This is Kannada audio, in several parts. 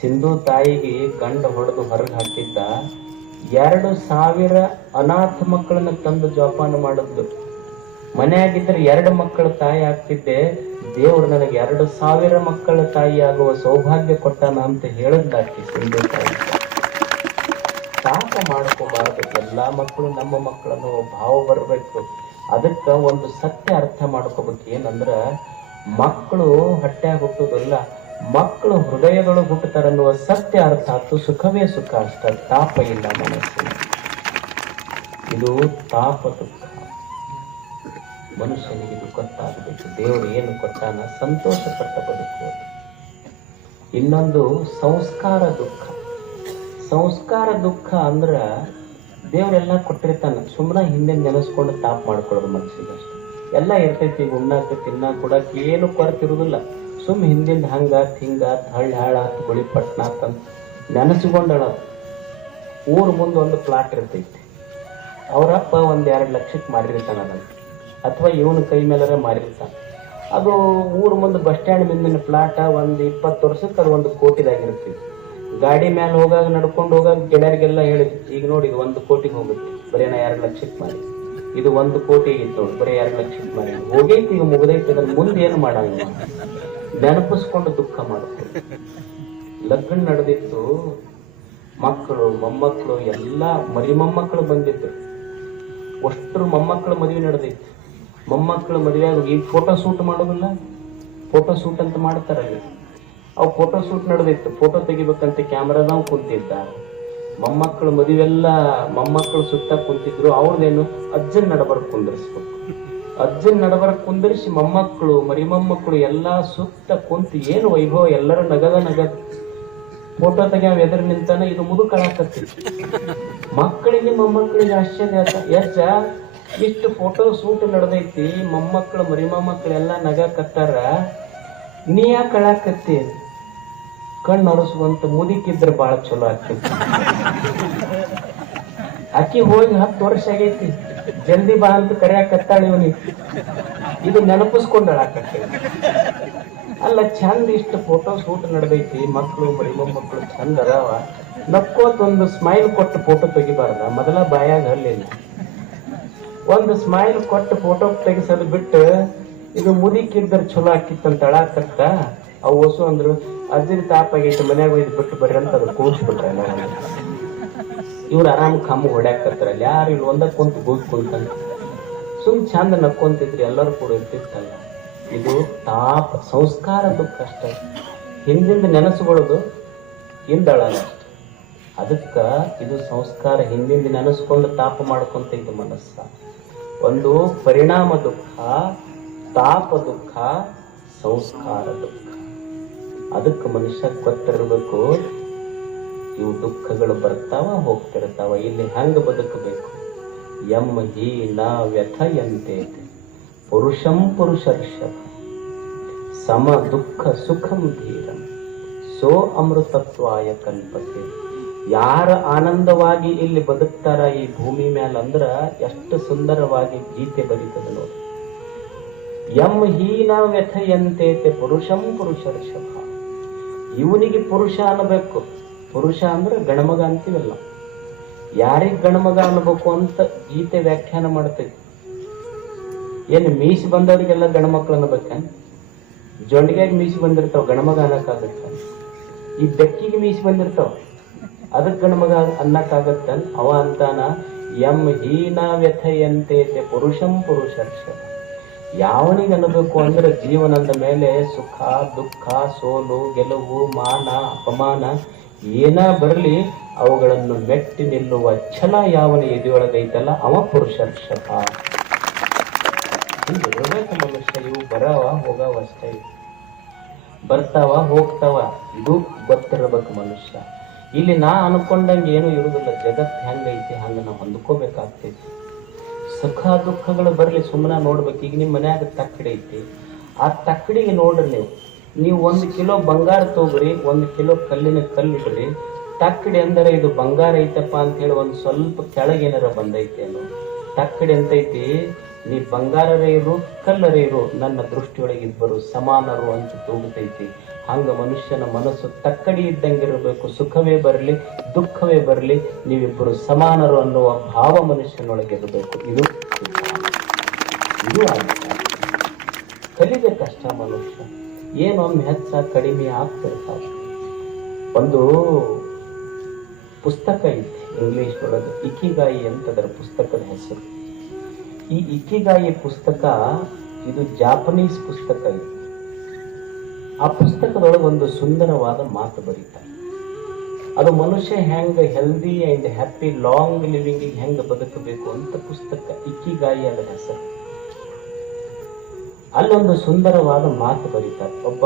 ಸಿಂಧು ತಾಯಿಗೆ ಗಂಡ ಹೊಡೆದು ಹೊರಗೆ ಹಾಕಿದ್ದ ಎರಡು ಸಾವಿರ ಅನಾಥ ಮಕ್ಕಳನ್ನ ತಂದು ಜೋಪಾನ ಮಾಡಿದ್ಲು. ಮನೆಯಾಗಿದ್ರೆ ಎರಡು ಮಕ್ಕಳ ತಾಯಿ ಆಗ್ತಿದ್ದೆ. ದೇವರು ನನಗೆ ಎರಡು ಸಾವಿರ ಮಕ್ಕಳ ತಾಯಿ ಆಗುವ ಸೌಭಾಗ್ಯ ಕೊಟ್ಟಾನ ಅಂತ ಹೇಳಿದ್ದಾಕಿ ಸಿಂಧು ತಾಯಿ. ಸಾಕ ಮಾಡ್ಕೋಬಾರ್ದು. ಎಲ್ಲಾ ಮಕ್ಕಳು ನಮ್ಮ ಮಕ್ಕಳನ್ನು ಭಾವ ಬರಬೇಕು. ಅದಕ್ಕ ಒಂದು ಸತ್ಯ ಅರ್ಥ ಮಾಡ್ಕೋಬೇಕು. ಏನಂದ್ರ ಮಕ್ಕಳು ಹೊಟ್ಟೆ ಹುಟ್ಟುದಿಲ್ಲ ಮಕ್ಕಳು ಹೃದಯದೊಳಗೆ ಹುಟ್ಟುತ್ತಾರನ್ನುವ ಸತ್ಯ ಅರ್ಥ ಆಯ್ತು ಸುಖವೇ ಸುಖ ಅಷ್ಟ, ತಾಪ ಇಲ್ಲ ಮನಸ್ಸು. ಇದು ತಾಪ ದುಃಖ. ಮನುಷ್ಯನಿಗೆ ಇದು ಗೊತ್ತಾಗಬೇಕು. ದೇವರು ಏನು ಕೊಟ್ಟಾನ ಸಂತೋಷ ಪಟ್ಟ ಬದುಕುವುದು ಇನ್ನೊಂದು ಸಂಸ್ಕಾರ ದುಃಖ. ಸಂಸ್ಕಾರ ದುಃಖ ಅಂದ್ರ ದೇವರೆಲ್ಲ ಕೊಟ್ಟಿರ್ತಾನ. ಸುಮ್ಮನೆ ಹಿಂದೆ ನೆನೆಸ್ಕೊಂಡು ತಾಪ ಮಾಡ್ಕೊಳ್ಳೋದು ಮನಸ್ಸಿಗೆ ಅಷ್ಟೇ ಎಲ್ಲ ಇರ್ತೈತಿ, ಉಣ್ಣಾಕ, ತಿನ್ನಾಕ ಕೊಡಕ್ಕೆ ಏನು ಕೊರತಿರುವುದಿಲ್ಲ ಸುಮ್ ಹಿಂದಿಂದ ಹಂಗಾತ್ ಹಿಂಗಾತ್ ಹಳ್ಳಿ ಹಾಳಾತ್ ಗುಳಿ ಪಟ್ನಾತ್ ಅಂತ ನೆನೆಸ್ಕೊಂಡಳ ಊರ್ ಮುಂದೆ ಒಂದು ಪ್ಲಾಟ್ ಇರ್ತೈತಿ. ಅವರಪ್ಪ ಒಂದು ಎರಡು ಲಕ್ಷಕ್ಕೆ ಮಾರಿರ್ತಾನ ಅದನ್ನ. ಅಥವಾ ಇವನ ಕೈ ಮೇಲಾರ ಮಾರಿರ್ತಾನ. ಅದು ಊರ್ ಮುಂದೆ ಬಸ್ ಸ್ಟ್ಯಾಂಡ್ ಮುಂದಿನ ಪ್ಲಾಟ್ ಒಂದು ಇಪ್ಪತ್ತು ವರ್ಷಕ್ಕೆ ಅದು ಒಂದು ಕೋಟಿದಾಗಿರ್ತೈತಿ ಗಾಡಿ ಮೇಲೆ ಹೋಗಾಗ, ನಡ್ಕೊಂಡು ಹೋಗಾಗ ಗೆಳೆಯರಿಗೆಲ್ಲ ಹೇಳಿದ್ವಿ ಈಗ ನೋಡಿ ಇದು ಒಂದು ಕೋಟಿಗೆ ಹೋಗುತ್ತೆ. ಬರೀ ನಾ ಎರಡು ಲಕ್ಷಕ್ಕೆ ಮಾರಿ. ಇದು ಒಂದು ಕೋಟಿ ಇತ್ತು ಬರೀ ಎರಡು ಲಕ್ಷಕ್ಕೆ ಮಾರಿ ಹೋಗೈತಿ, ಈಗ ಮುಗ್ದೈತಿ ಅದನ್ನ ಮುಂದೆ ಏನು ಮಾಡಂಗ ನೆನಪಿಸ್ಕೊಂಡು ದುಃಖ ಮಾಡುತ್ತೆ. ಲಗ್ನ ನಡೆದಿತ್ತು, ಮಕ್ಕಳು ಮೊಮ್ಮಕ್ಕಳು ಎಲ್ಲ ಮರಿ ಮೊಮ್ಮಕ್ಕಳು ಬಂದಿದ್ರು. ಅಷ್ಟರು ಮೊಮ್ಮಕ್ಕಳ ಮದುವೆ ನಡೆದಿತ್ತು. ಮೊಮ್ಮಕ್ಕಳ ಮದುವೆಯಾಗ ಈಗ ಫೋಟೋ ಶೂಟ್ ಮಾಡೋದಿಲ್ಲ? ಫೋಟೋ ಶೂಟ್ ಅಂತ ಮಾಡ್ತಾರಲ್ಲಿ ಅವು ಫೋಟೋ ಶೂಟ್ ನಡೆದಿತ್ತು. ಫೋಟೋ ತೆಗಿಬೇಕಂತ ಕ್ಯಾಮ್ರಾದವ್ ಕುಂತಿದ್ದ ಮೊಮ್ಮಕ್ಕಳ ಮದುವೆಲ್ಲ ಮೊಮ್ಮಕ್ಕಳು ಸುತ್ತ ಕುಂತಿದ್ರು. ಅವ್ರದ್ದೇನು ಅಜ್ಜನ್ ನಡಬರ್ ಕುಂದರ್ಸ್ಬೇಕು. ಅಜ್ಜನ್ ನಡವರ ಕುಂದರಿಸಿ ಮೊಮ್ಮಕ್ಕಳು ಮರಿ ಮೊಮ್ಮಕ್ಕಳು ಎಲ್ಲಾ ಸುತ್ತ ಕುಂತು ಏನು ವೈಭವ? ಎಲ್ಲರೂ ನಗದ ನಗದ ಫೋಟೋ ತೆಗ್ಯಾವ ಎದುರು ನಿಂತಾನ ಇದು ಮುದುಕಳಾಕತ್ತಿ ಮಕ್ಕಳಿಗೆ ಮೊಮ್ಮಕ್ಕಳಿಗೆ ಆಶ್ಚರ್ಯ ಆತ. ಇಷ್ಟು ಫೋಟೋ ಸೂಟ್ ನಡೆದೈತಿ, ಮೊಮ್ಮಕ್ಕಳು ಮರಿ ನಗ ನಗಕತ್ತಾರ ನೀ ಯಾ ಕಳಾಕತ್ತಿ ಕಣ್ಣು ಅರಸುವಂತ ಮುದಿಕಿದ್ರೆ ಬಹಳ ಚಲೋ ಆಗ್ತೈತಿ ಅಕ್ಕಿ ಹೋಗಿ ಹತ್ತು ವರ್ಷ ಆಗೈತಿ. ಜಲ್ದಿ ಬಾ ಅಂತ ಕರೆಯಾಕತ್ತಾಳ ಇವನಿಗೆ. ಇದು ನೆನಪಿಸ್ಕೊಂಡಳ ಅಲ್ಲ ಚಂದ ಇಷ್ಟು ಫೋಟೋ ಶೂಟ್ ನಡ್ದೈತಿ ಮಕ್ಕಳು ಬರಿ ಮೊಮ್ಮಕ್ಕಳು ಚಂದ ಅದಾವ. ನಕ್ಕೋತ್ ಒಂದು ಸ್ಮೈಲ್ ಕೊಟ್ಟು ಫೋಟೋ ತೆಗಿಬಾರ್ದ? ಮೊದಲ ಬಾಯಾಗ ಅಲ್ಲಿಲ್ಲ ಒಂದು ಸ್ಮೈಲ್ ಕೊಟ್ಟು ಫೋಟೋ ತೆಗಿಸೋದು ಬಿಟ್ಟು, ಇದು ಮುದಿಕಿದ್ರ ಚಲೋ ಆಕಿತ್ತಂತ ಅಳಾಕತ್ತ. ಅವು ಹೊಸು ಅಂದ್ರು ಅಜ್ಜಿನ ತಾಪ ಆಗೈತೆ, ಮನ್ಯಾಗ ಒಯ್ದು ಬಿಟ್ಟು ಬರ್ರಿ ಅಂತ ಅದು ಕೂಡ್ಸ್ಬಿಟ್ರೆ ಇವ್ರು ಆರಾಮ್ ಕಮ್ಮ ಹೊಡ್ಯಾಕತ್ತಾರ ಅಲ್ಲಿ ಯಾರು ಇಲ್ಲಿ ಒಂದ ಕುಂತು ಹೋಗಿ ಕುಂತಾನ ಸುಮ್ ಚಂದ ನಕ್ಕೊಂತಿದ್ರಿ, ಎಲ್ಲರೂ ಕೂಡ ಇರ್ತಿತ್ತಲ್ಲ. ಇದು ತಾಪ ಸಂಸ್ಕಾರ ದುಃಖ ಅಷ್ಟೇ ಹಿಂದಿಂದ ನೆನಸುಗಳದು ಹಿಂದಳ ಅದಕ್ಕೆ ಇದು ಸಂಸ್ಕಾರ ಹಿಂದಿಂದ ನೆನೆಸ್ಕೊಂಡು ತಾಪ ಮಾಡ್ಕೊಂತ ಇದ್ದ ಮನಸ್ಸ. ಒಂದು ಪರಿಣಾಮ ದುಃಖ, ತಾಪ ದುಃಖ, ಸಂಸ್ಕಾರ ದುಃಖ. ಅದಕ್ಕೆ ಮನುಷ್ಯ ಗೊತ್ತಿರಬೇಕು ಇವು ದುಃಖಗಳು ಬರ್ತಾವ ಹೋಗ್ತಿರ್ತಾವ ಇಲ್ಲಿ ಹೆಂಗ ಬದುಕಬೇಕು? ಎಂ ಹಿ ನ ವ್ಯಥಯಂತೆ ಪುರುಷಂ ಪುರುಷರ್ಷ ಸಮ ದುಃಖ ಸುಖಂ ಧೀರಂ. ಸೋ ಅಮೃತತ್ವಾಯ ಕಲ್ಪತೆ. ಯಾರ ಆನಂದವಾಗಿ ಇಲ್ಲಿ ಬದುಕ್ತಾರ ಈ ಭೂಮಿ ಮೇಲೆ ಅಂದ್ರ ಎಷ್ಟು ಸುಂದರವಾಗಿ ಗೀತೆ ಬರೀತದೆ ನೋಡಿ. ಎಂ ಹೀನ ವ್ಯಥಯಂತೆ ಪುರುಷಂ ಪುರುಷರ್ಷಭ. ಇವನಿಗೆ ಪುರುಷ ಅನ್ನಬೇಕು ಪುರುಷ ಅಂದ್ರೆ ಗಣಮಗ ಅಂತೀವಲ್ಲ. ಯಾರಿಗ್ ಗಣಮಗ ಅನ್ಬೇಕು ಅಂತ ಗೀತೆ ವ್ಯಾಖ್ಯಾನ ಮಾಡ್ತೈತಿ ಏನು ಮೀಸಿ ಬಂದವರಿಗೆಲ್ಲ ಗಣಮಕ್ಳು ಅನ್ಬೇಕ ಜೊಂಡಿಗೆಗೆ ಮೀಸಿ ಬಂದಿರ್ತಾವ, ಗಣಮಗ ಅನ್ನಕ್ಕಾಗತ್ತ? ಈ ಬೆಕ್ಕಿಗೆ ಮೀಸಿ ಬಂದಿರ್ತಾವ ಅದಕ್ಕೆ ಗಣಮಗ ಅನ್ನಕ್ಕಾಗತ್ತ? ಅವ ಅಂತಾನ ಎಂ ಹೀನ ವ್ಯಥೆಯಂತೆ ಪುರುಷಂ ಪುರುಷರ್ಷ ಯಾವನಿಗೆ ಅನ್ನಬೇಕು ಅಂದ್ರೆ ಜೀವನದ ಮೇಲೆ ಸುಖ, ದುಃಖ, ಸೋಲು, ಗೆಲುವು, ಮಾನ, ಅಪಮಾನ ಏನ ಬರಲಿ ಅವುಗಳನ್ನು ಮೆಟ್ಟಿ ನಿಲ್ಲುವ ಛಲ ಯಾವನ ಎದೆಯೊಳಗೈತಲ್ಲ, ಅವ ಪುರುಷರ್ಷಪ ಇರ್ಬೇಕು ಮನುಷ್ಯ, ಇವು ಬರವ ಹೋಗವ ಅಷ್ಟೇ ಬರ್ತಾವ, ಹೋಗ್ತಾವ, ಇದು ಗೊತ್ತಿರಬೇಕು ಮನುಷ್ಯ. ಇಲ್ಲಿ ನಾ ಅನ್ಕೊಂಡಂಗೆ ಏನು ಇರುವುದಿಲ್ಲ ಜಗತ್ ಹೆಂಗೈತಿ, ಹಂಗ ನಾವು ಹೊಂದ್ಕೋಬೇಕಾಗ್ತೈತಿ. ಸುಖ, ದುಃಖಗಳು ಬರಲಿ ಸುಮ್ಮನೆ ನೋಡ್ಬೇಕು, ಈಗ ನಿಮ್ಮ ಮನ್ಯಾಗ ತಕ್ಕಡಿ ಐತಿ. ಆ ತಕ್ಕಡಿಗೆ ನೋಡ್ರಿ ನೀವು. ನೀವು ಒಂದು ಕಿಲೋ ಬಂಗಾರ ತಗೋರಿ, ಒಂದು ಕಿಲೋ ಕಲ್ಲಿನ ಕಲ್ಲಿಡ್ರಿ ತಕ್ಕಡಿ ಅಂದರೆ ಇದು ಬಂಗಾರ ಐತಪ್ಪ ಅಂತ ಹೇಳಿ ಒಂದು ಸ್ವಲ್ಪ ಕೆಳಗೇನಾರ ಬಂದೈತಿ ಅನ್ನೋ ತಕ್ಕಡಿ ಅಂತೈತಿ ನೀ ಬಂಗಾರರೇ ಇರು, ಕಲ್ಲರೇ ಇರು. ನನ್ನ ದೃಷ್ಟಿಯೊಳಗೆ ಇಬ್ಬರು ಸಮಾನರು ಅಂತ ತೂಗುತ್ತೈತಿ ಹಂಗ ಮನುಷ್ಯನ ಮನಸ್ಸು ತಕ್ಕಡಿ ಇದ್ದಂಗಿರಬೇಕು ಸುಖವೇ ಬರಲಿ, ದುಃಖವೇ ಬರಲಿ. ನೀವಿಬ್ಬರು ಸಮಾನರು ಅನ್ನುವ ಭಾವ ಮನುಷ್ಯನೊಳಗೆ ಇರಬೇಕು. ಇದು ಇದು ಕಲಿಬೇಕಷ್ಟ ಮನುಷ್ಯ. ಏನೊಮ್ಮೆ ಹೆಚ್ಚ ಕಡಿಮೆ ಆಗ್ತಿರ್ತಾವ? ಒಂದು ಪುಸ್ತಕ ಐತಿ ಇಂಗ್ಲಿಷ್ ಒಳಗೆ. ಇಕ್ಕಿಗಾಯಿ ಅಂತ ಅದರ ಪುಸ್ತಕದ ಹೆಸರು? ಈ ಇಕ್ಕಿಗಾಯಿ ಪುಸ್ತಕ, ಇದು ಜಾಪನೀಸ್ ಪುಸ್ತಕ ಐತಿ. ಆ ಪುಸ್ತಕದೊಳಗೆ ಒಂದು ಸುಂದರವಾದ ಮಾತು ಬರೀತಾರೆ. ಅದು ಮನುಷ್ಯ ಹೆಂಗೆ healthy and happy long living ಹೆಂಗೆ ಬದುಕಬೇಕು ಅಂತ ಪುಸ್ತಕ ಇಕ್ಕಿಗಾಯಿ ಅದರ ಹೆಸರು. ಅಲ್ಲೊಂದು ಸುಂದರವಾದ ಮಾತು ಬರೀತಾರೆ. ಒಬ್ಬ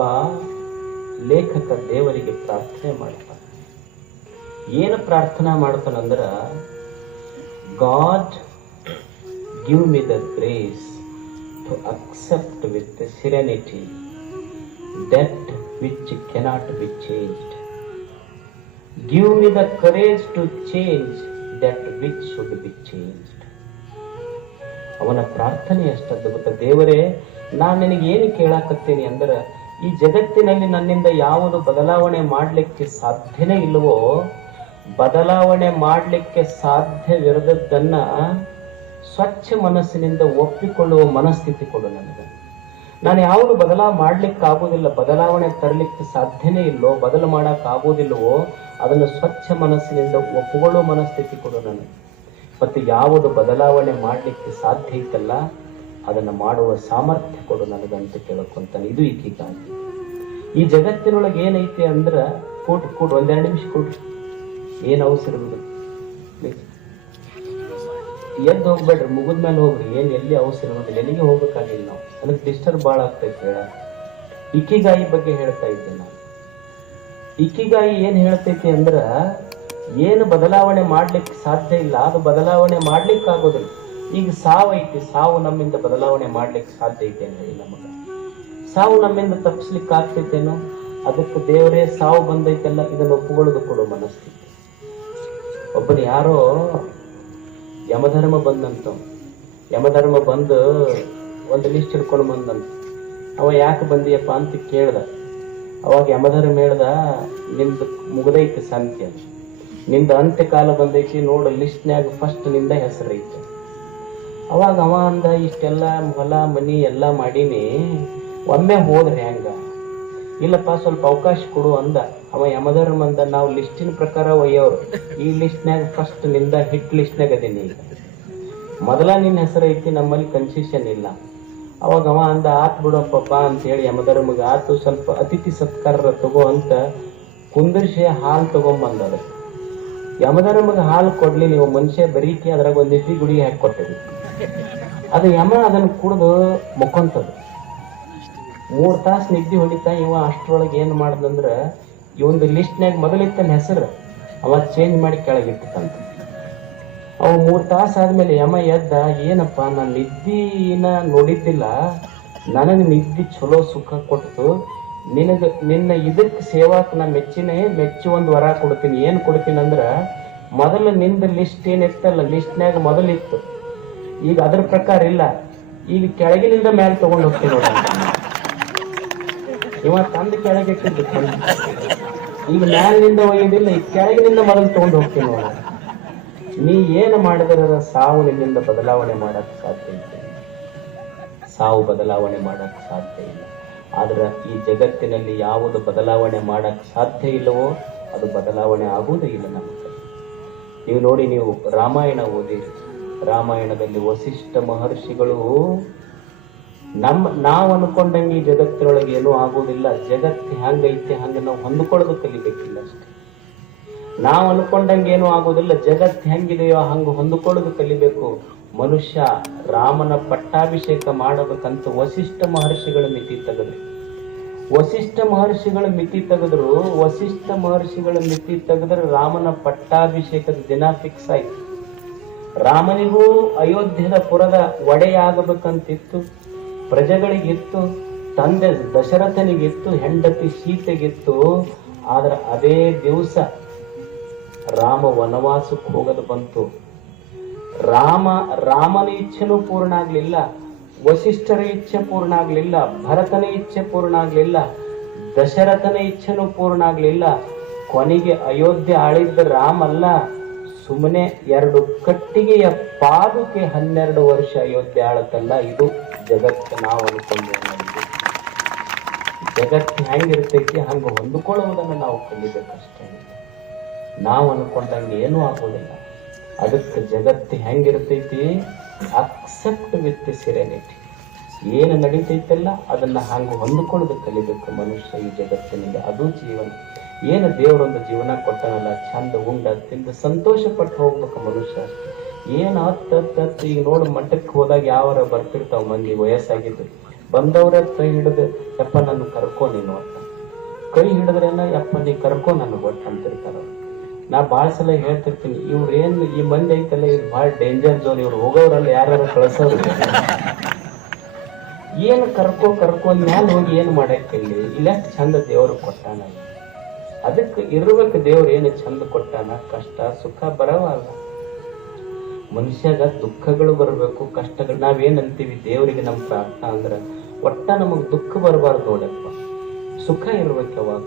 ಲೇಖಕ ದೇವರಿಗೆ ಪ್ರಾರ್ಥನೆ ಮಾಡ್ತಾನೆ. ಏನು ಪ್ರಾರ್ಥನಾ ಮಾಡ್ತಾನಂದ್ರೆ God, give me the grace to accept with the serenity, that which cannot be change give me the courage to change that which should be change ಅವನ ಪ್ರಾರ್ಥನೆ ಎಷ್ಟದ್ದು ಗೊತ್ತಾ? ದೇವರೇ, ನಾನು ನಿನಗೆ ಏನು ಕೇಳಾಕತ್ತೀನಿ ಅಂದ್ರೆ, ಈ ಜಗತ್ತಿನಲ್ಲಿ ನನ್ನಿಂದ ಯಾವುದು ಬದಲಾವಣೆ ಮಾಡಲಿಕ್ಕೆ ಸಾಧ್ಯನೇ ಇಲ್ಲವೋ, ಬದಲಾವಣೆ ಮಾಡಲಿಕ್ಕೆ ಸಾಧ್ಯವಿರದದ್ದನ್ನ ಸ್ವಚ್ಛ ಮನಸ್ಸಿನಿಂದ ಒಪ್ಪಿಕೊಳ್ಳುವ ಮನಸ್ಥಿತಿ ಕೊಡು ನನಗೆ. ನಾನು ಯಾವುದು ಬದಲಾವಣೆ ಮಾಡ್ಲಿಕ್ಕೆ ಆಗೋದಿಲ್ಲ ಬದಲಾವಣೆ ತರಲಿಕ್ಕೆ ಸಾಧ್ಯನೇ ಇಲ್ಲೋ, ಬದಲು ಮಾಡಕ್ ಆಗೋದಿಲ್ಲವೋ ಅದನ್ನು ಸ್ವಚ್ಛ ಮನಸ್ಸಿನಿಂದ ಒಪ್ಪಿಕೊಳ್ಳೋ ಮನಸ್ಥಿತಿ ಕೊಡು ನನಗೆ. ಮತ್ತು ಯಾವುದು ಬದಲಾವಣೆ ಮಾಡಲಿಕ್ಕೆ ಸಾಧ್ಯ ಇತ್ತಲ್ಲ ಅದನ್ನು ಮಾಡುವ ಸಾಮರ್ಥ್ಯ ಕೊಡು ನನಗಂತ ಕೇಳ್ಕೊಂತಾನೆ. ಇದು ಈಕಿಗಾಗಿ ಈ ಜಗತ್ತಿನೊಳಗೆ ಏನೈತೆ ಅಂದ್ರೆ, ಕೂಟ್ ಕೂಟ್, ಒಂದೆರಡು ನಿಮಿಷ ಕೂಡ್ರಿ ಏನು ಅವಸರ ಎದ್ದು ಹೋಗ್ಬೇಡ್ರಿ, ಮುಗಿದ ಮೇಲೆ ಹೋಗ್ರಿ. ಏನು ಎಲ್ಲಿ ಅವಸರ ಇರೋದಿಲ್ಲ ಎಲ್ಲಿಗೆ ಹೋಗ್ಬೇಕಾಗಿಲ್ಲ ನಾವು. ಅದಕ್ಕೆ ಡಿಸ್ಟರ್ಬ್ ಭಾಳ ಆಗ್ತೈತೆ ಹೇಳ. ಇಕ್ಕಿಗಾಯಿ ಬಗ್ಗೆ ಹೇಳ್ತಾ ಇದ್ದೆ ನಾನು. ಇಕ್ಕಿಗಾಯಿ ಏನು ಹೇಳ್ತೈತಿ ಅಂದ್ರ ಏನು ಬದಲಾವಣೆ ಮಾಡ್ಲಿಕ್ಕೆ ಸಾಧ್ಯ ಇಲ್ಲ. ಅದು ಬದಲಾವಣೆ ಮಾಡ್ಲಿಕ್ಕೆ ಆಗೋದಿಲ್ಲ ಈಗ ಸಾವು ಐತಿ. ಸಾವು ನಮ್ಮಿಂದ ಬದಲಾವಣೆ ಮಾಡ್ಲಿಕ್ಕೆ ಸಾಧ್ಯ ಐತೆ ಅಂತ ನಮಗೆ. ಸಾವು ನಮ್ಮಿಂದ ತಪ್ಪಿಸ್ಲಿಕ್ಕೆ ಆಗ್ತೈತೇನೋ? ಅದಕ್ಕೆ ದೇವರೇ ಸಾವು ಬಂದೈತೆಲ್ಲ ಇದನ್ನು ಒಪ್ಪುಗಳದು ಕೊಡೋ ಮನಸ್ಥಿತಿ ಒಬ್ಬನು ಯಾರೋ ಯಮಧರ್ಮ ಬಂದಂತ ಯಮಧರ್ಮ ಬಂದು ಒಂದು ಲಿಸ್ಟ್ ಹಿಡ್ಕೊಂಡು ಬಂದಂತ. ಅವ ಯಾಕೆ ಬಂದಿಯಪ್ಪ ಅಂತ ಕೇಳ್ದ. ಅವಾಗ ಯಮಧರ್ಮ ಹೇಳ್ದ, ನಿಮ್ದು ಮುಗ್ದೈತೆ ಸಂತೆ ಸಂಖ್ಯೆ ನಿಂದ ಅಂತ್ಯಕಾಲ ಬಂದೈತಿ ನೋಡು, ಲಿಸ್ಟ್ನ್ಯಾಗ ಫಸ್ಟ್ನಿಂದ ಹೆಸರೈತಿ ಅವಾಗ ಅವ ಅಂದ, ಇಷ್ಟೆಲ್ಲ ಹೊಲ, ಮನಿ ಎಲ್ಲ ಮಾಡೀನಿ, ಒಮ್ಮೆ ಹೋದ್ರೆ ಹೆಂಗ? ಇಲ್ಲಪ್ಪ, ಸ್ವಲ್ಪ ಅವಕಾಶ ಕೊಡು, ಅಂದ. ಅವ ಯಮಧರ್ಮ ಅಂದ, ನಾವು ಲಿಸ್ಟಿನ ಪ್ರಕಾರ ಒಯ್ಯೋರು. ಈ ಲಿಸ್ಟ್ನ್ಯಾಗ ಫಸ್ಟ್ನಿಂದ ಹಿಟ್ ಲಿಸ್ಟ್ನಾಗ ಅದೀನಿ ಮೊದಲ ನಿನ್ನ ಹೆಸರೈತಿ ನಮ್ಮಲ್ಲಿ ಕನ್ಸೆಷನ್ ಇಲ್ಲ. ಅವಾಗ ಅವ ಅಂದ, ಆತ್ ಬಿಡಪ್ಪಪ್ಪ ಅಂತ ಹೇಳಿ ಯಮಧರ್ಮಗ, ಆತು ಸ್ವಲ್ಪ ಅತಿಥಿ ಸತ್ಕಾರ ತಗೋ, ಅಂತ ಕುಂದರ್ಶಿಯ ಹಾಲು ತಗೊಂಬಂದದ. ಯಮಧರ್ಮಗ ಹಾಲು ಕೊಡ್ಲಿ, ನೀವು ಮನುಷ್ಯ ಬರೀಕಿ ಅದ್ರಾಗ ಒಂದ್ ಇಟ್ಟಿ ಗುಡಿ ಹಾಕಿ ಕೊಟ್ಟಿದ್ವಿ ಅದು ಯಮ ಅದನ್ನ ಕುಡಿದು ಮುಕ್ಕೊಂತದ. ಮೂರ್ ತಾಸು ನಿದ್ದೆ ಹೊಡಿತಾ ಇವ ಅಷ್ಟರೊಳಗೆ ಏನ್ ಮಾಡ್ದಂದ್ರ, ಈ ಒಂದು ಲಿಸ್ಟ್ನ್ಯಾಗ ಮೊದಲಿತ್ತನ ಹೆಸರು, ಅವ ಚೇಂಜ್ ಮಾಡಿ ಕೆಳಗಿಟ್ಟಂತ ಅವ ಮೂರ್ ತಾಸು ಆದ್ಮೇಲೆ ಯಮ ಎದ್ದ, ಏನಪ್ಪ ನಾನು ನಿದ್ದಿನ ನೋಡಿದ್ದಿಲ್ಲ. ನನಗೆ ನಿದ್ದಿ ಚಲೋ ಸುಖ ಕೊಡ್ತು ನಿನಗ ನಿನ್ನ ಇದಕ್ಕೆ ಸೇವಾಕ್ ನಾ ಮೆಚ್ಚಿನೇ ಮೆಚ್ಚಿ ಒಂದು ವರ ಕೊಡ್ತೀನಿ. ಏನು ಕೊಡ್ತೀನಿ ಅಂದ್ರೆ ಮೊದಲ ನಿಂದ ಲಿಸ್ಟ್ ಏನಿತ್ತಲ್ಲ ಲಿಸ್ಟ್ನ್ಯಾಗ ಮೊದಲಿತ್ತು ಈಗ ಅದ್ರ ಪ್ರಕಾರ ಇಲ್ಲ. ಈಗ ಕೆಳಗಿನಿಂದ ಮ್ಯಾಲೆ ತಗೊಂಡು ಹೋಗ್ತೀನಿ ನೋಡಿ. ಇವ ತಂದು ಕೆಳಗೆ. ಈಗ ಮ್ಯಾಲಿನಿಂದ ಒಯ್ಯೋದಿಲ್ಲ, ಈ ಕೆಳಗಿನಿಂದ ಮೊದಲು ತಗೊಂಡು ಹೋಗ್ತೀನಿ ನೋಡ. ನೀ ಏನು ಮಾಡಿದ್ರ ಸಾವು ನಿನ್ನಿಂದ ಬದಲಾವಣೆ ಮಾಡಕ್ ಸಾಧ್ಯ ಇಲ್ಲ. ಸಾವು ಬದಲಾವಣೆ ಮಾಡಕ್ ಸಾಧ್ಯ ಇಲ್ಲ. ಆದ್ರೆ ಈ ಜಗತ್ತಿನಲ್ಲಿ ಯಾವುದು ಬದಲಾವಣೆ ಮಾಡಕ್ ಸಾಧ್ಯ ಇಲ್ಲವೋ ಅದು ಬದಲಾವಣೆ ಆಗುವುದೇ ಇಲ್ಲ ನಮಗೆ ನೀವು ನೋಡಿ, ನೀವು ರಾಮಾಯಣ ಓದಿರಿ. ರಾಮಾಯಣದಲ್ಲಿ ವಸಿಷ್ಠ ಮಹರ್ಷಿಗಳು, ನಮ್ಮ, ನಾವು ಅನ್ಕೊಂಡಂಗೆ ಈ ಜಗತ್ತಿನೊಳಗೆ ಏನೂ ಆಗುವುದಿಲ್ಲ. ಜಗತ್ತು ಹೆಂಗೈತೆ ಹಂಗೆ ನಾವು ಹೊಂದ್ಕೊಳ್ಳೋದು ಕಲಿಬೇಕಿಲ್ಲ ಅಷ್ಟೇ. ನಾವು ಅನ್ಕೊಂಡಂಗೆ ಏನೂ ಆಗೋದಿಲ್ಲ ಜಗತ್ತು ಹೆಂಗಿದೆಯೋ ಹಂಗೆ ಹೊಂದ್ಕೊಳ್ಳೋದು ಕಲಿಬೇಕು. ಮನುಷ್ಯ ರಾಮನ ಪಟ್ಟಾಭಿಷೇಕ ಮಾಡಬೇಕಂತ ವಸಿಷ್ಠ ಮಹರ್ಷಿಗಳ ಮಿತಿ ತೆಗೆದ್ರು. ವಸಿಷ್ಠ ಮಹರ್ಷಿಗಳ ಮಿತಿ ತೆಗೆದ್ರು, ವಸಿಷ್ಠ ಮಹರ್ಷಿಗಳ ಮಿತಿ ತೆಗೆದ್ರೆ ರಾಮನ ಪಟ್ಟಾಭಿಷೇಕದ ದಿನ ಫಿಕ್ಸ್ ಆಯ್ತು. ರಾಮನಿಗೂ ಅಯೋಧ್ಯದ ಪುರದ ಒಡೆಯಾಗಬೇಕಂತಿತ್ತು, ಪ್ರಜೆಗಳಿಗಿತ್ತು, ತಂದೆ ದಶರಥನಿಗಿತ್ತು, ಹೆಂಡತಿ ಸೀತೆಗಿತ್ತು, ಆದ್ರೆ ಅದೇ ದಿವಸ ರಾಮ ವನವಾಸಕ್ಕೆ ಹೋಗದು ಬಂತು. ರಾಮ, ರಾಮನ ಇಚ್ಛೆನೂ ಪೂರ್ಣ ಆಗಲಿಲ್ಲ ವಸಿಷ್ಠರ ಇಚ್ಛೆ ಪೂರ್ಣ ಆಗ್ಲಿಲ್ಲ ಭರತನ ಇಚ್ಛೆ ಪೂರ್ಣ ಆಗ್ಲಿಲ್ಲ ದಶರಥನ ಇಚ್ಛೆನೂ ಪೂರ್ಣ ಆಗ್ಲಿಲ್ಲ ಕೊನೆಗೆ ಅಯೋಧ್ಯೆ ಆಳಿದ್ದ ರಾಮ ಅಲ್ಲ ಸುಮ್ಮನೆ ಎರಡು ಕಟ್ಟಿಗೆಯ ಪಾದುಕೆ ಹನ್ನೆರಡು ವರ್ಷ ಅಯೋಧ್ಯೆ ಆಳತ್ತಲ್ಲ, ಇದು ಜಗತ್ತು ನಾವು ಅನ್ಕೊಂಡೇವೆ ಜಗತ್ತು ಹೆಂಗಿರ್ತೈತಿ, ಹಂಗೆ ಹೊಂದಿಕೊಳ್ಳುವುದನ್ನು ನಾವು ಕಲಿಬೇಕಷ್ಟೇ ನಾವು ಅನ್ಕೊಂಡಂಗೆ ಏನೂ ಆಗೋದಿಲ್ಲ. ಅದಕ್ಕೆ ಜಗತ್ತು ಹೆಂಗಿರ್ತೈತಿ? Accept with serenity. ಏನು ನಡೀತೈತಲ್ಲ ಅದನ್ನ ಹಂಗ ಹೊಂದ್ಕೊಳ್ಳೋದು ಕಲಿಬೇಕು ಮನುಷ್ಯ ಈ ಜಗತ್ತಿನಲ್ಲಿ. ಅದು ಜೀವನ. ಏನು ದೇವರೊಂದು ಜೀವನ ಕೊಟ್ಟನಲ್ಲ, ಚಂದ ಉಂಡ ತಿಂದು ಸಂತೋಷ ಪಟ್ಟು ಹೋಗ್ಬೇಕು ಮನುಷ್ಯ ಏನು ಹತ್ತತ್ತು ಹತ್ತು ಹತ್ತು, ಈಗ ನೋಡು ಮಠಕ್ಕೆ ಹೋದಾಗ ಯಾವಾರ ಬರ್ತಿರ್ತಾವ ಮಂದಿ ವಯಸ್ಸಾಗಿದ್ದು. ಬಂದವ್ರ ಕೈ ಹಿಡಿದು, ಯಪ್ಪ ನನ್ನ ಕರ್ಕೊ ನೀನು ಅಂತ. ಕೈ ಹಿಡಿದ್ರೇನ, ಯಪ್ಪ ನೀ ಕರ್ಕೊ ನನ್ನ ಒಟ್ಟು ಅಂತಿರ್ತಾರ. ನಾ ಭಾಳ ಸಲ ಹೇಳ್ತಿರ್ತೀನಿ, ಇವ್ರು ಇವ್ರೇನ್ ಈ ಮಂದಿ ಐತಲ್ಲ, ಇವ್ರು ಭಾಳ ಡೇಂಜರ್ ಝೋನ್ ಇವ್ರು ಹೋಗೋರಲ್ಲ ಯಾರು ಕಳ್ಸೋರು. ಏನು ಕರ್ಕೊ ಕರ್ಕೊಂಡ್ ಮ್ಯಾಲ ಹೋಗಿ ಏನು ಮಾಡಕ್ಕೆ ಇಲ್ಲಿ? ಚಂದ ದೇವ್ರು ಕೊಟ್ಟಾನ ಅದಕ್ಕೆ ಇರ್ಬೇಕು ದೇವ್ರು ಏನು ಚಂದ ಕೊಟ್ಟಾನ? ಕಷ್ಟ, ಸುಖ ಬರವಲ್ಲ ಮನುಷ್ಯಾಗ ದುಃಖಗಳು ಬರಬೇಕು, ಕಷ್ಟಗಳು. ನಾವೇನ್ ಅಂತೀವಿ, ದೇವರಿಗೆ ನಮ್ಮ ಪ್ರಾರ್ಥನಾ ಅಂದ್ರೆ, ಒಟ್ಟ ನಮಗೆ ದುಃಖ ಬರಬಾರ್ದು ನೋಡಪ್ಪ. ಸುಖ ಇರ್ಬೇಕು ಯಾವಾಗ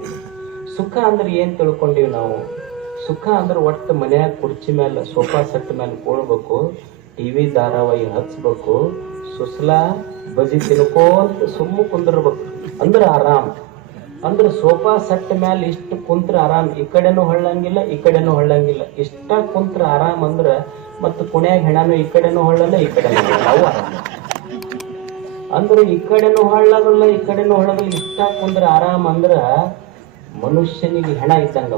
ಸುಖ ಅಂದ್ರೆ ಏನ್ ತಿಳ್ಕೊಂಡಿವಿ ನಾವು? ಸುಖ ಅಂದ್ರೆ ಒಟ್ಟು ಮನ್ಯಾಗ ಕುರ್ಚಿ ಮೇಲೆ ಸೋಫಾ ಸೆಟ್ ಮೇಲೆ ಟಿ ಟಿವಿ ಧಾರಾವಾಹಿ ಹಚ್ಬೇಕು, ಸುಸ್ಲಾ ಬಜಿ ತಿನ್ಕೋಂತ ಸುಮ್ಮ ಕುಂದಿರ್ಬೇಕು. ಅಂದ್ರೆ ಆರಾಮ್. ಅಂದ್ರೆ ಸೋಫಾ ಸೆಟ್ ಮ್ಯಾಲ ಇಷ್ಟು ಕುಂತ್ರ ಆರಾಮ್. ಈ ಕಡೆನೂ ಹೊಳ್ಳಂಗಿಲ್ಲ, ಈ ಕಡೆನೂ ಹೊಳ್ಳಂಗಿಲ್ಲ. ಇಷ್ಟ ಕುಂತ್ರ ಆರಾಮ್ ಅಂದ್ರ ಮತ್ತ ಕುಣ್ಯಾಗ ಹೆಣನು ಈ ಕಡೆನೂ ಹೊಳ್ಳಲ್ಲ, ಈ ಕಡೆನೂ ಅಂದ್ರೆ ಈ ಕಡೆನೂ ಹೊಳ್ಳೋದಿಲ್ಲ ಈ ಕಡೆನೂ ಹೊಳ್ಳೋದಿಲ್ಲ ಇಷ್ಟ ಕುಂದ್ರ ಆರಾಮ್ ಅಂದ್ರ ಮನುಷ್ಯನಿಗೆ ಹೆಣ ಇದ್ದಂಗ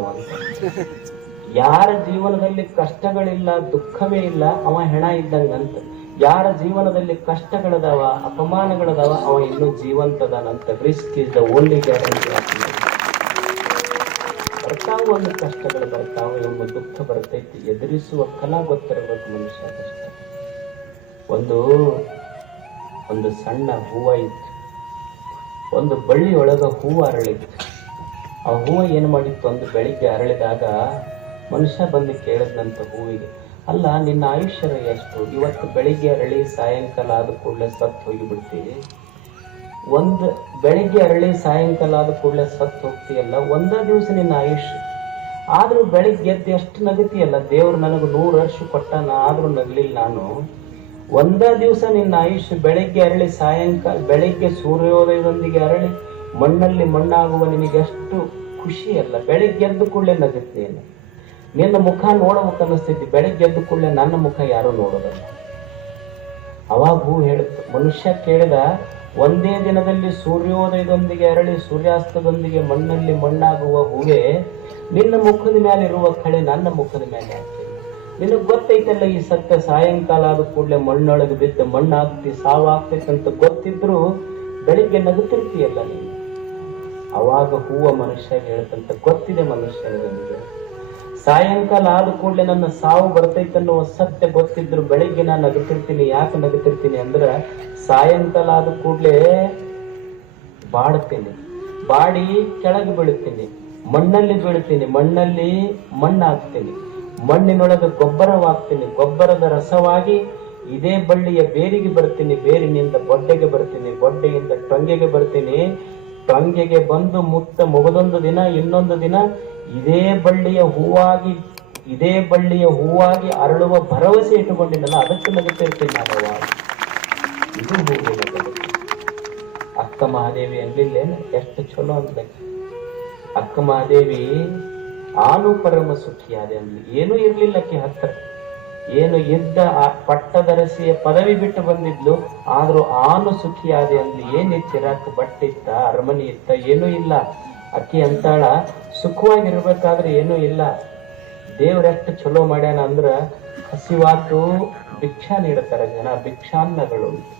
ಯಾರ ಜೀವನದಲ್ಲಿ ಕಷ್ಟಗಳಿಲ್ಲ, ದುಃಖವೇ ಇಲ್ಲ, ಅವ ಹೆಣ ಇದ್ದಂಗಂತ. ಯಾರ ಜೀವನದಲ್ಲಿ ಕಷ್ಟಗಳದಾವ, ಅಪಮಾನಗಳದಾವ, ಅವ ಇನ್ನೂ ಜೀವಂತದನಂತ. Risk is the only guarantee ಬರ್ತಾವ ಒಂದು ಕಷ್ಟಗಳು, ಬರ್ತಾವ ಎಂಬ ದುಃಖ ಬರ್ತೈತಿ. ಎದುರಿಸುವ ಕಲಾ ಗೊತ್ತಿರಬೇಕು ಮನುಷ್ಯ ಕಷ್ಟ. ಒಂದು ಒಂದು ಸಣ್ಣ ಹೂವ ಇತ್ತು. ಒಂದು ಬಳ್ಳಿ ಒಳಗ ಹೂವು ಅರಳಿತ್ತು. ಆ ಹೂವು ಏನು ಮಾಡಿತ್ತು ಅಂದ್ರೆ ಬೆಳಿಗ್ಗೆ ಅರಳಿದಾಗ ಮನುಷ್ಯ ಬಂದು ಕೇಳಿದಂಥ ಹೂವಿಗೆ. ಅಲ್ಲ, ನಿನ್ನ ಆಯುಷ್ಯರ ಎಷ್ಟು? ಇವತ್ತು ಬೆಳಿಗ್ಗೆ ಅರಳಿ ಸಾಯಂಕಾಲ ಆದ ಕೂಡಲೇ ಸತ್ತು ಹೋಗಿಬಿಡ್ತೀವಿ ಒಂದು ಬೆಳಿಗ್ಗೆ ಅರಳಿ ಸಾಯಂಕಾಲ ಆದ ಕೂಡಲೇ ಸತ್ತು ಹೋಗ್ತೀಯಲ್ಲ, ಒಂದೇ ದಿವಸ ನಿನ್ನ ಆಯುಷ್ಯ ಆದರೂ ಬೆಳಿಗ್ಗೆ ಎದ್ದು ಎಷ್ಟು ನಗತಿಯಲ್ಲ? ದೇವ್ರು ನನಗೆ ನೂರು ವರ್ಷ ಕೊಟ್ಟಾನ, ಆದರೂ ನಗಲಿಲ್ಲ ನಾನು. ಒಂದೇ ದಿವಸ ನಿನ್ನ ಆಯುಷ್ಯ ಬೆಳಿಗ್ಗೆ ಅರಳಿ ಸಾಯಂಕಾಲ, ಬೆಳಿಗ್ಗೆ ಸೂರ್ಯೋದಯದೊಂದಿಗೆ ಅರಳಿ. ಮಣ್ಣಲ್ಲಿ ಮಣ್ಣಾಗುವ ನಿನಗೆಷ್ಟು ಖುಷಿ ಅಲ್ಲ. ಬೆಳಿಗ್ಗೆ ಎದ್ದು ಕೂಡಲೇ ನಗುತ್ತೇನೆ. ನಿನ್ನ ಮುಖ ನೋಡಬೇಕು ಸ್ಥಿತಿ. ಬೆಳಿಗ್ಗೆ ಎದ್ದು ಕೂಡಲೇ ನನ್ನ ಮುಖ ಯಾರು ನೋಡೋದಲ್ಲ ಅವಾಗ ಹೂ ಹೇಳುತ್ತೆ, ಮನುಷ್ಯ ಕೇಳಿದ ಒಂದೇ ದಿನದಲ್ಲಿ ಸೂರ್ಯೋದಯದೊಂದಿಗೆ ಅರಳಿ ಸೂರ್ಯಾಸ್ತದೊಂದಿಗೆ ಮಣ್ಣಲ್ಲಿ ಮಣ್ಣಾಗುವ ಹೂವೆ ನಿನ್ನ ಮುಖದ ಮೇಲೆ ಇರುವ ಕಳೆ ನನ್ನ ಮುಖದ ಮೇಲೆ ಆಗ್ತದೆ ನಿನಗ್ ಗೊತ್ತೈತಲ್ಲ, ಈ ಸತ್ಯ ಸಾಯಂಕಾಲ ಆದ ಕೂಡಲೇ ಮಣ್ಣೊಳಗೆ ಬಿದ್ದ ಮಣ್ಣಾಗ್ತಿ ಸಾವಾಗ್ತೈತೆ ಅಂತ ಗೊತ್ತಿದ್ರು ಬೆಳಿಗ್ಗೆ ನಗುತ್ತಿರ್ತೀಯಲ್ಲ ನೀನು. ಅವಾಗ ಹೂವ ಮನುಷ್ಯ ಹೇಳ್ತಂತ, ಗೊತ್ತಿದೆ ಮನುಷ್ಯನಿಗೆ ಸಾಯಂಕಾಲ ಆದ ಕೂಡಲೇ ನನ್ನ ಸಾವು ಬರ್ತೈತೆ ಅನ್ನುವ ಸತ್ಯ ಗೊತ್ತಿದ್ರು ಬೆಳಿಗ್ಗೆ ನಾನು ನಗುತ್ತಿರ್ತೀನಿ, ಯಾಕೆ ನಗುತ್ತಿರ್ತೀನಿ ಅಂದ್ರೆ ಸಾಯಂಕಾಲ ಆದ ಕೂಡಲೇ ಬಾಡ್ತೀನಿ, ಬಾಡಿ ಕೆಳಗೆ ಬೀಳುತ್ತೀನಿ ಮಣ್ಣಲ್ಲಿ ಬೀಳ್ತೀನಿ, ಮಣ್ಣಲ್ಲಿ ಮಣ್ಣಾಗ್ತೀನಿ, ಮಣ್ಣಿನೊಳಗೆ ಗೊಬ್ಬರವಾಗ್ತೀನಿ, ಗೊಬ್ಬರದ ರಸವಾಗಿ ಇದೇ ಬಳ್ಳಿಯ ಬೇರಿಗೆ ಬರ್ತೀನಿ, ಬೇರಿನಿಂದ ಬೊಡ್ಡೆಗೆ ಬರ್ತೀನಿ, ಬೊಡ್ಡೆಯಿಂದ ಟೊಂಗೆಗೆ ಬರ್ತೀನಿ ಟೊಂಗೆಗೆ ಬಂದು ಮುತ್ತ ಮುಗದೊಂದು ದಿನ, ಇನ್ನೊಂದು ದಿನ ಇದೇ ಬಳ್ಳಿಯ ಹೂವಾಗಿ, ಇದೇ ಬಳ್ಳಿಯ ಹೂವಾಗಿ ಅರಳುವ ಭರವಸೆ ಇಟ್ಟುಕೊಂಡಿದ್ದಲ್ಲ ಅದಕ್ಕೆ ನಗುತ್ತಿರ್ತೀನಿ ನಾನು ಇದು ಹೂವಿನ ಅಕ್ಕ ಮಹಾದೇವಿ ಅನ್ಲಿಲ್ಲೇನ ಎಷ್ಟು ಚಲೋ ಅಂತ ಅಕ್ಕ ಮಹಾದೇವಿ ಆನು ಪರಮ ಸುಖಿಯಾದೆ ಅಂದ್ಲಿ. ಏನೂ ಇರ್ಲಿಲ್ಲಕ್ಕೆ ಹತ್ರ. ಏನು ಆ ಪಟ್ಟದರಸಿಯ ಪದವಿ ಬಿಟ್ಟು ಬಂದಿದ್ಲು, ಆದ್ರೂ ಆನು ಸುಖಿಯಾದೆ ಅಂದ್ಲು ಏನಿ ಚಿರಾಕ್ ಬಟ್ಟಿತ್ತ, ಅರಮನೆ ಇತ್ತ, ಏನೂ ಇಲ್ಲ. ಅಕ್ಕಿ ಅಂತಾಳ, ಸುಖವಾಗಿರ್ಬೇಕಾದ್ರೆ ಏನೂ ಇಲ್ಲ. ದೇವ್ರೆಷ್ಟು ಚಲೋ ಮಾಡ್ಯಾನ ಅಂದ್ರ ಹಸಿವಾತು ಭಿಕ್ಷಾ ನೀಡುತ್ತಾರೆ ಜನ, ಭಿಕ್ಷಾನ್ನಗಳು.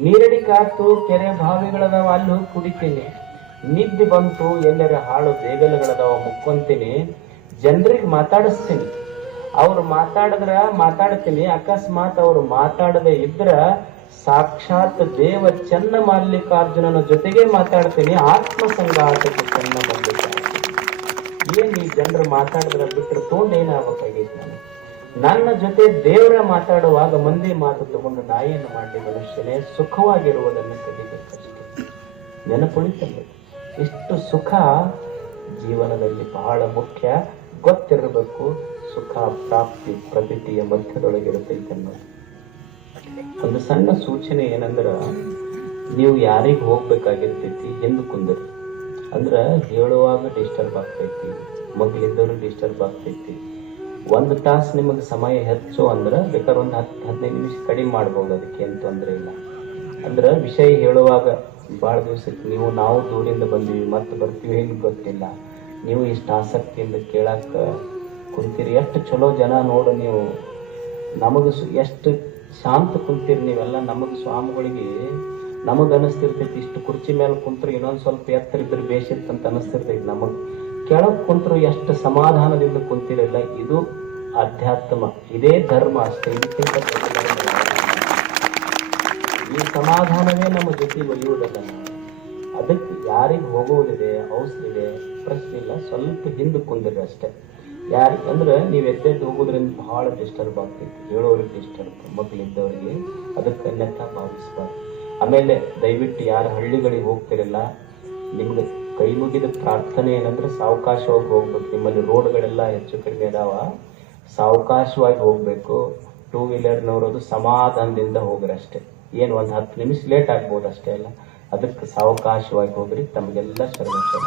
ನೀರಡಿ ಕಾತು, ಕೆರೆ ಬಾವಿಗಳದಾವ, ಅಲ್ಲಿ ಕುಡಿತೀನಿ. ನಿದ್ದೆ ಬಂತು, ಎಲ್ಲರ ಹಾಳು ದೇಗಲಗಳದಾವ ಮುಕ್ಕೊಂತೀನಿ. ಜನರಿಗೆ ಮಾತಾಡಿಸ್ತೀನಿ. ಅವ್ರು ಮಾತಾಡಿದ್ರ ಮಾತಾಡ್ತೀನಿ. ಅಕಸ್ಮಾತ್ ಅವ್ರು ಮಾತಾಡದೆ ಇದ್ರ ಸಾಕ್ಷಾತ್ ದೇವ ಚೆನ್ನ ಮಲ್ಲಿಕಾರ್ಜುನನ ಜೊತೆಗೆ ಮಾತಾಡ್ತೀನಿ. ಆತ್ಮ ಸಂಘಾತಕ್ಕೆ ಚೆನ್ನ ಮಲ್ಲಿಕಾರ್ಜುನ. ಏನ್ ಈ ಜನರು ಮಾತಾಡಿದ್ರ ಬಿಟ್ಟರೆ ತೋಂಡ್ ಏನಾಗಬೇಕಾಗಿತ್ತು ನಾನು ನನ್ನ ಜೊತೆ ದೇವರ ಮಾತಾಡುವಾಗ ಮಂದಿ ಮಾತು ತಗೊಂಡು ನಾಯಿಯನ್ನು ಮಾಡಿ ಮನುಷ್ಯನೇ, ಸುಖವಾಗಿರುವುದನ್ನು ಕಲಿಬೇಕಷ್ಟೇ ನೆನಪುಳಿತಲ್ಲ ಇಷ್ಟು ಸುಖ ಜೀವನದಲ್ಲಿ ಬಹಳ ಮುಖ್ಯ. ಗೊತ್ತಿರಬೇಕು. ಸುಖ ಪ್ರಾಪ್ತಿ ಪ್ರತಿಯ ಮಧ್ಯದೊಳಗಿರುತ್ತೈತೆ ಅನ್ನೋದು ಒಂದು ಸಣ್ಣ ಸೂಚನೆ ಏನಂದ್ರೆ, ನೀವು ಯಾರಿಗೆ ಹೋಗ್ಬೇಕಾಗಿರ್ತೈತಿ, ಎಂದು ಕುಂದರಿ. ಅಂದ್ರೆ, ಹೇಳುವಾಗ ಡಿಸ್ಟರ್ಬ್ ಆಗ್ತೈತಿ, ಮಗ್ಲಿದ್ದವ್ರು ಡಿಸ್ಟರ್ಬ್ ಆಗ್ತೈತಿ. ಒಂದು ತಾಸು ನಿಮಗೆ ಸಮಯ ಹೆಚ್ಚು ಅಂದ್ರೆ, ಬೇಕಾದ್ರೆ ಒಂದು ಹತ್ತು ಹದಿನೈದು ನಿಮಿಷ ಕಡಿಮೆ ಮಾಡ್ಬೋದು, ಅದಕ್ಕೆ ಏನು ತೊಂದರೆ ಇಲ್ಲ. ಅಂದ್ರೆ, ವಿಷಯ ಹೇಳುವಾಗ ಭಾಳ ದಿವಸಕ್ಕೆ ನೀವು, ನಾವು ದೂರಿಂದ ಬಂದೀವಿ ಮತ್ತೆ ಬರ್ತೀವಿ, ಹೆಂಗೆ ಗೊತ್ತಿಲ್ಲ. ನೀವು ಇಷ್ಟು ಆಸಕ್ತಿಯಿಂದ ಕೇಳಾಕ ಕುಂತೀರಿ. ಎಷ್ಟು ಚಲೋ ಜನ ನೋಡು ನೀವು. ನಮಗೆ ಎಷ್ಟು ಶಾಂತ ಕುಂತೀರಿ ನೀವೆಲ್ಲ. ನಮಗೆ ಸ್ವಾಮಿಗಳಿಗೆ ನಮಗೆ ಅನಿಸ್ತಿರ್ತೈತಿ. ಇಷ್ಟು ಕುರ್ಚಿ ಮೇಲೆ ಕುಂತ್ರು ಇನ್ನೊಂದು ಸ್ವಲ್ಪ ಎತ್ತರ ಇದ್ರೆ ಬೇಸಿತ್ತು ಅಂತ ಅನಿಸ್ತಿರ್ತೈತಿ ನಮಗೆ. ಕೆಳಗೆ ಕುಂತ್ರು ಎಷ್ಟು ಸಮಾಧಾನದಿಂದ ಕುಂತಿರಲ್ಲ. ಇದು ಅಧ್ಯಾತ್ಮ. ಇದೇ ಧರ್ಮ. ಅಷ್ಟೇ ಇದಕ್ಕಿಂತ. ಈ ಸಮಾಧಾನವೇ ನಮ್ಮ ಜೊತೆ ಒಯ್ಯುವುದಲ್ಲ. ಅದಕ್ಕೆ ಯಾರಿಗೆ ಹೋಗುವುದಿದೆ ಔಷಧಿದೆ ಪ್ರಶ್ನೆ ಇಲ್ಲ. ಸ್ವಲ್ಪ ಹಿಂದೆ ಕುಂದಿರಿ ಅಷ್ಟೇ. ಯಾರಿಗೆ ಅಂದ್ರೆ ನೀವು ಎದ್ದೆದ್ದು ಹೋಗೋದ್ರಿಂದ ಬಹಳ ಡಿಸ್ಟರ್ಬ್ ಆಗ್ತೈತಿ. ಹೇಳೋರಿಗೆ ಡಿಸ್ಟರ್ಬ್ ಮಕ್ಕಳಿದ್ದವರಿಗೆ ಅದಕ್ಕೆ ನೆತ್ತ ಭಾವಿಸ್ಬಾರ್ದು. ಆಮೇಲೆ ದಯವಿಟ್ಟು ಯಾರು ಹಳ್ಳಿಗಳಿಗೆ ಹೋಗ್ತಿರಲ್ಲ, ನಿಮ್ಗೆ ಕೈ ಮುಗಿದ ಪ್ರಾರ್ಥನೆ ಏನಂದ್ರೆ ಸಾವಕಾಶವಾಗಿ ಹೋಗ್ಬೇಕು. ನಿಮ್ಮಲ್ಲಿ ರೋಡ್ಗಳೆಲ್ಲ ಹೆಚ್ಚು ಕಡಿಮೆ ಅದಾವ, ಸಾವಕಾಶವಾಗಿ ಹೋಗ್ಬೇಕು. ಟೂ ವೀಲರ್ನವರದು ಸಮಾಧಾನದಿಂದ ಹೋಗ್ರಿ ಅಷ್ಟೇ. ಏನು ಒಂದು ಹತ್ತು ನಿಮಿಷ ಲೇಟ್ ಆಗ್ಬೋದು ಅಷ್ಟೇ ಅಲ್ಲ. ಅದಕ್ಕೆ ಸಾವಕಾಶವಾಗಿ ಹೋಗ್ರಿ, ತಮಗೆಲ್ಲ ಸರ್ವೇಶ್ವರ